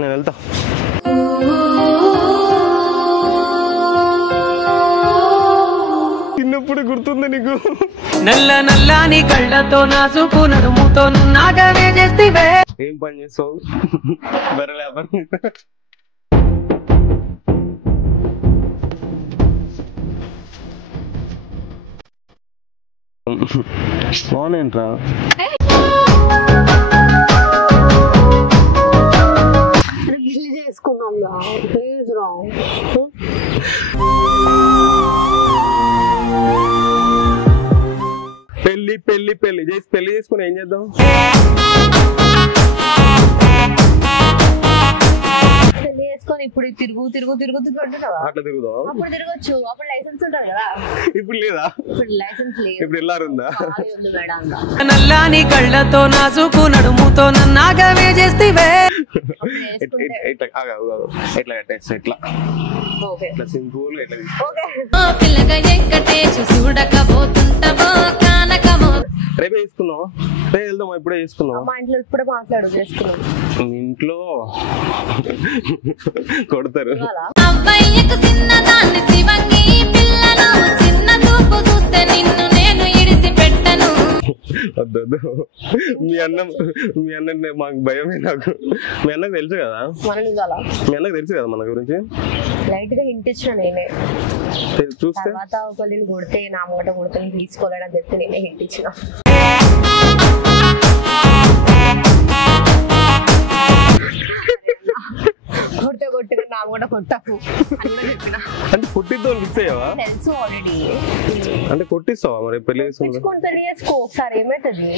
నేను వెళ్తా. చిన్నప్పుడు గుర్తుందా నీకు? నల్ల నల్లని కళ్ళతో నాసుకు నడుముతో నాగనే చేస్తివే. ఏం పని చేస్తావు? బర్రెల వ్యాపారం. బాగున్నాయంట్రా. పెళ్లి పెళ్లి పెళ్లి చేసి పెళ్లి చేసుకుని ఏం చేద్దాం? పెళ్లి చేసుకొని ఇప్పుడు తిరుగు తిరుగు తిరుగు తిరుగుతుంటావా? అట్లా తిరుగుదాం. అప్పుడు తిరగచ్చు, అప్పుడు లైసెన్స్ ఉంటుంది కదా. ఇప్పుడు లేదా? ఇప్పుడు లైసెన్స్ లేదు. ఇప్పుడు ఎల్లారుందా? నల్లని కళ్ళతో నాసుకు నడుముతో నాగనే చేస్తివే. ఎట్లా కట్టేస్తా? ఎట్లా ఇట్లా సింపుల్ ఎట్లా రేపే చేసుకున్నావా? రేపు వెళ్దాం. ఇప్పుడే చేసుకున్నావా? మా ఇంట్లో ఇప్పుడే మాట్లాడు చేసుకున్నాం. ఇంట్లో కొడతారు. వద్దు మీ అన్న మాకు భయమే. నాకు మీ అన్నకు తెలుసు కదా, మీ అన్నకు తెలుసు కదా మన గురించి. లైట్ గా హింట్ ఇచ్చిన నేనే. చూస్తే తర్వాత ఒకళ్ళని కొడితే నా మూట కొడితే తీసుకోలేడని చెప్తే నేనే హింట్ ఇచ్చిన. కొడితే కొట్టిన నా మూట కొట్టకు అని కూడా చెప్పిన. అంటే కొట్టిద్దో ఫిక్స్ అయ్యావా? తెలుసు ఆల్రెడీ. అంటే కొట్టిస్తావా మరి? పెళ్లి చేసుకుని పెళ్లి చేసుకో ఒకసారి, ఏమవుతుంది?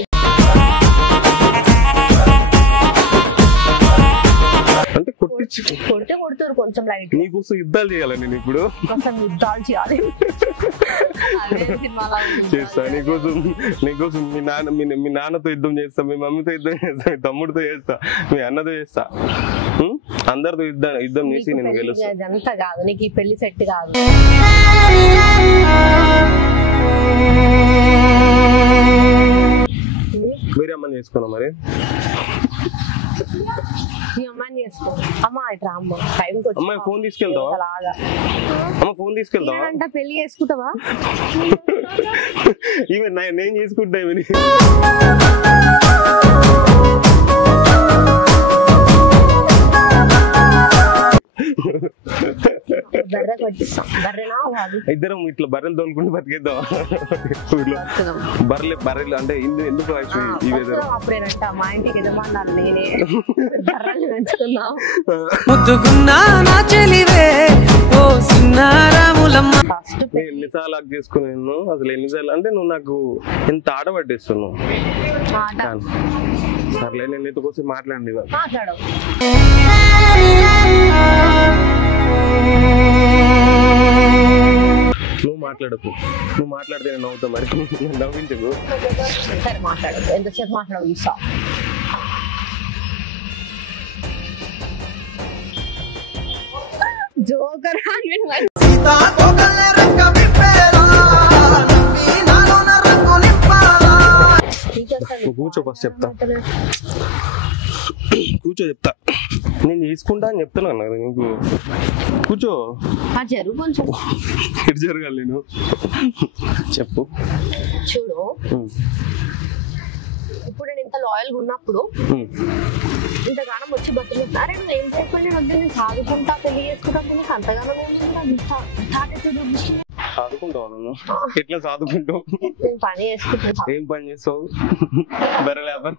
అంటే కొట్టించి కొడితే కొడుతారు కొంచెం లైట్. నీకోసం యుద్ధాలు చేయాలి నేను ఇప్పుడు. కొంచెం యుద్ధాలు చేయాలి. చేస్తా నీకోసం మీ నాన్నతో యుద్ధం చేస్తా, మీ మమ్మీతో యుద్ధం చేస్తా, మీ తమ్ముడితో చేస్తా, మీ అన్నతో చేస్తా, అందరితో యుద్ధం చేసి నేను గెలుస్తా. అదంతా కాదు, నీకు ఈ పెళ్లి సెట్ కాదు. వేరే అమ్మని చేసుకున్నా మరి. అమ్మాయి ఫోన్ తీసుకెళ్తావా? అమ్మ ఫోన్ తీసుకెళ్తావా? పెళ్లి చేసుకుంటావా? ఇవి నేను చేసుకుంటా. ఇవన్నీ ఇద్దరం ఇట్లా బర్రెలు తోలుకుంటూ బతికేద్దాం. బర్రెలు అంటే ఎందుకు మా ఇంటికి ఎదమాడాలి నేనే. బర్రెలు పెంచుకున్నా. ముద్దుగున్నా నా చెలివే ఓ సిన్నారాములమ్మ. నేను ఎన్నిసార్లు లాక్ చేసుకున్నాను అసలు, ఎన్నిసార్లు అంటే నువ్వు నాకు ఎంత ఆట పట్టిస్తున్నావు. సర్లే నేను నీతో కోసం మాట్లాడండి. నువ్వు మాట్లాడకు, నువ్వు మాట్లాడితే నేను నవ్వుతా. మరి నవ్వించకు. మాట్లాడదు ఎంతసేపు మాట్లాడు. జోకర్ కూర్చో, ఫస్ట్ చెప్తా. కూర్చో చెప్తా. నేను చేసుకుంటా అని చెప్తున్నాను కదా నీకు. కూర్చో. కొంచెం ఎటు జరగాలి నేను? చెప్పు. చూడు, ఇప్పుడు నేను ఇంత లాయల్గా ఉన్నప్పుడు ఇంతగానం వచ్చి బతుకుతారే, నువ్వు ఏం చెప్పండి? వద్దు, నేను సాగుకుంటా పెళ్లి చేసుకుంటా, నీకు అంతగానం సాదుకుంటావు నన్ను? ఎట్లా సాదుకుంటావు? నేను పని చేసుకుంటా. ఏం పని చేస్తావు? బర్రెల వ్యాపారం.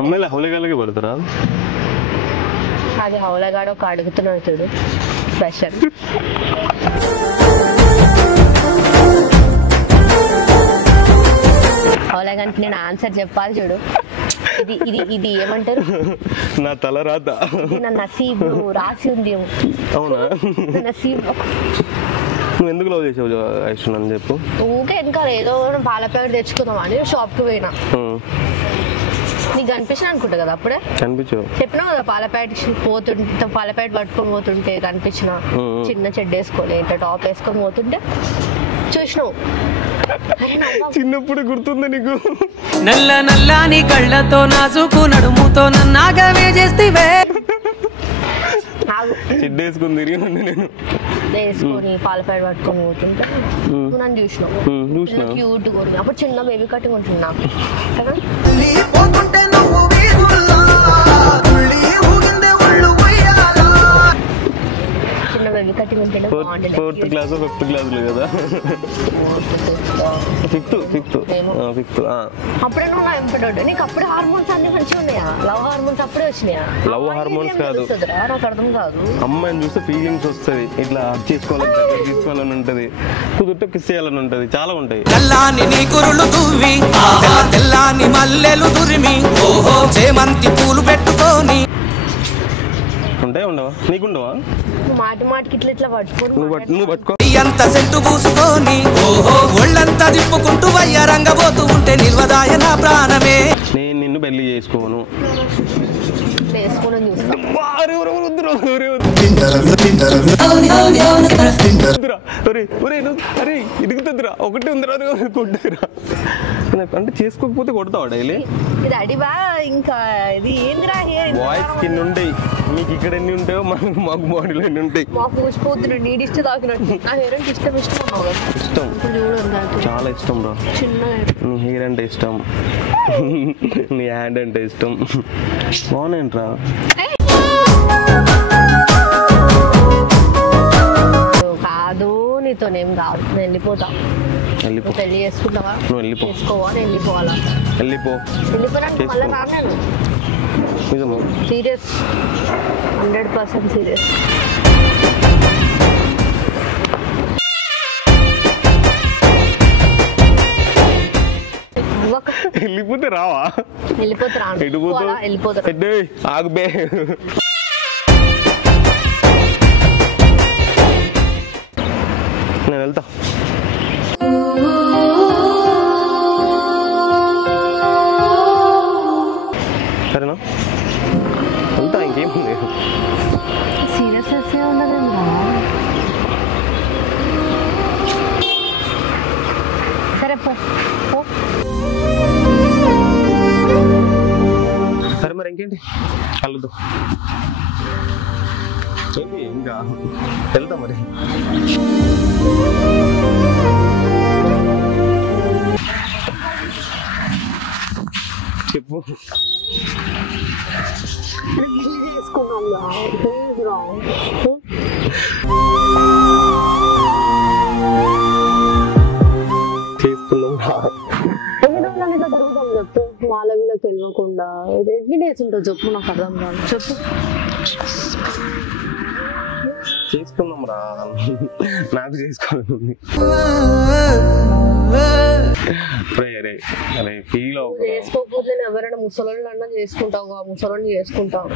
అమ్మాయిల హౌలగాలకి పడతారా? అది హౌలగాడు ఒక అడుగుతున్నాడు చూడు, స్పెషల్. హౌలగానికి నేను ఆన్సర్ చెప్పాలి చూడు. ఇది ఇది ఇది ఏమంటారు? నా తల రాత, నా నసీబు రాసి ఉంది. అవునా? నసీబు. నువ్వు ఎందుకు లవ్ చేసావు ఐశ్వర్య అని చెప్పు. ఊకే ఇంకా ఏదో పాల ప్యాకెట్ తెచ్చుకుందాం అని షాప్ కి పోయినా. నీకు కనిపించిన అనుకుంటా కదా అప్పుడే? కనిపించవు. చెప్పినావు కదా పాల ప్యాకెట్ పోతుంటే, పాల ప్యాకెట్ పట్టుకొని పోతుంటే కనిపించిన. చిన్న చెడ్డ వేసుకొని ఇట్లా టాప్ వేసుకొని పోతుంటే చూసినావు. చిన్నప్పుడు గుర్తుందా నీకు? నల్ల నల్లాని కళ్ళతో నాజుకు నడుముతో నన్నాగవే చేస్తివే. చెడ్డేసుకుని తిరిగి నేను వేసుకొని పాల ప్యాడ్ పట్టుకొని పోతుంటే నువ్వు నన్ను చూసినావు క్యూట్ కొడుకు. అప్పుడు చిన్న బేబీ కటింగ్ ఉంటుంది నాకు కదా. చిన్న బేబీ కటింగ్ ఉంటుండే బాగుంటుంది. 4th క్లాస్ 5th క్లాస్ కదా, 5th. అప్పుడే నువ్వు నా ఎంపడోడు. నీకు అప్పుడే హార్మోన్స్ అన్ని మంచిగా ఉన్నాయా? లవ్ హార్మోన్స్ అప్పుడే వచ్చినాయా? లవ్ హార్మోన్స్ కాదు, నాకు అర్థం కాదు. అమ్మాయిని చూస్తే ఫీలింగ్స్ వస్తుంది, ఇట్లా చేసుకోవాలని తీసుకోవాలని ఉంటది, కుదిరితే కిస్ చేయాలని ఉంటది, చాలా ఉంటాయి. తెల్లాని నీ కురులు దువ్వి తెల్లాని మల్లెలు దురిమి ఓహో చేమంతి పూలు పెట్టుకొని ఉంటాయి. ఉండవా? నీకుండవా? మాటికి ఇట్లా పట్టుకొని నువ్వు పట్టుకో. ఎంత సెంటు పూసుకొని ఓహో ఒళ్ళంతా తిప్పుకుంటూ వయ్యారంగబోతూ ఉంటే నిల్వదాయ నా ప్రాణమే. నేను నిన్ను పెళ్లి చేసుకోను. వేసుకొని చూస్తా. అరే ఇడుగుతుందిరా, ఒకటి ఉందిరా కొట్టురా. అంటే చేసుకోకపోతే కొడతావా డైలీ? ఇది అడివా ఇంకా ఇది ఏందిరా? బాయ్స్ కింద ఉంటాయి, మీకు ఇక్కడ ఎన్ని ఉంటాయో మాకు బాడీలో ఎన్ని ఉంటాయి. మాకు ఊసిపోతుంది నీడిస్ట్ తాకినట్టు. నా హెయిర్ అంటే ఇష్టం చాలా ఇష్టం రా. చిన్న నీ హెయిర్ అంటే ఇష్టం, నీ హ్యాండ్ అంటే ఇష్టం. బాగున్నాయంట్రా. కాదు నీతోనేం కాదు. నేను వెళ్ళిపోతా. పెళ్లి చేసుకుంటావా? నువ్వు వెళ్ళిపో. చేసుకోవా? నేను వెళ్ళిపోవాలా? వెళ్ళిపోయినట్టు మళ్ళీ రాను నేను. Serious, 100% serious. వెళ్ళిపోతే రావా? వెళ్ళిపోతే రాను. వెళ్ళిపోతా. ఆగుబే. నేను వెళ్తా. సరేనా? వెళ్తా, ఇంకేముంది. సీరియస్ ఉండదు. సరే పో. సరే మరి ఇంకేంటి, కలుద్దాం. ఏంటి ఇంకా వెళ్తా మరి. చెప్పు. చెప్పు. మాలవిలో తెలియకుండా ఎన్ని డేస్ ఉంటావు చెప్పు, నాకు అర్థం కాదు. చెప్పు. చేసుకున్నాం రా, నాకు చేసుకోవాలి. ఫీల్ చేసుకోకపోతే నేను ఎవరైనా ముసలోళ్ళు అన్నా చేసుకుంటావు, ఆ ముసలోని చేసుకుంటావు.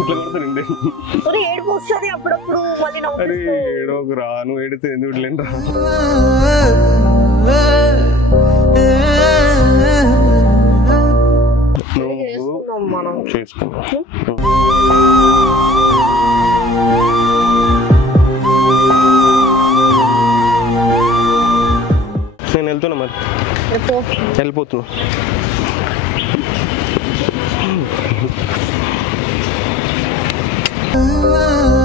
ఇట్లా కొడుతుంది. ఏడుపు వస్తుంది అప్పుడప్పుడు. మళ్ళీ ఏడోకు రా, నువ్వు ఏడితే ఎందుకు లేండి రా. మనం చేసుకున్నాం. నేను వెళ్తున్నా మరి. వెళ్ళిపోతున్నా. Ah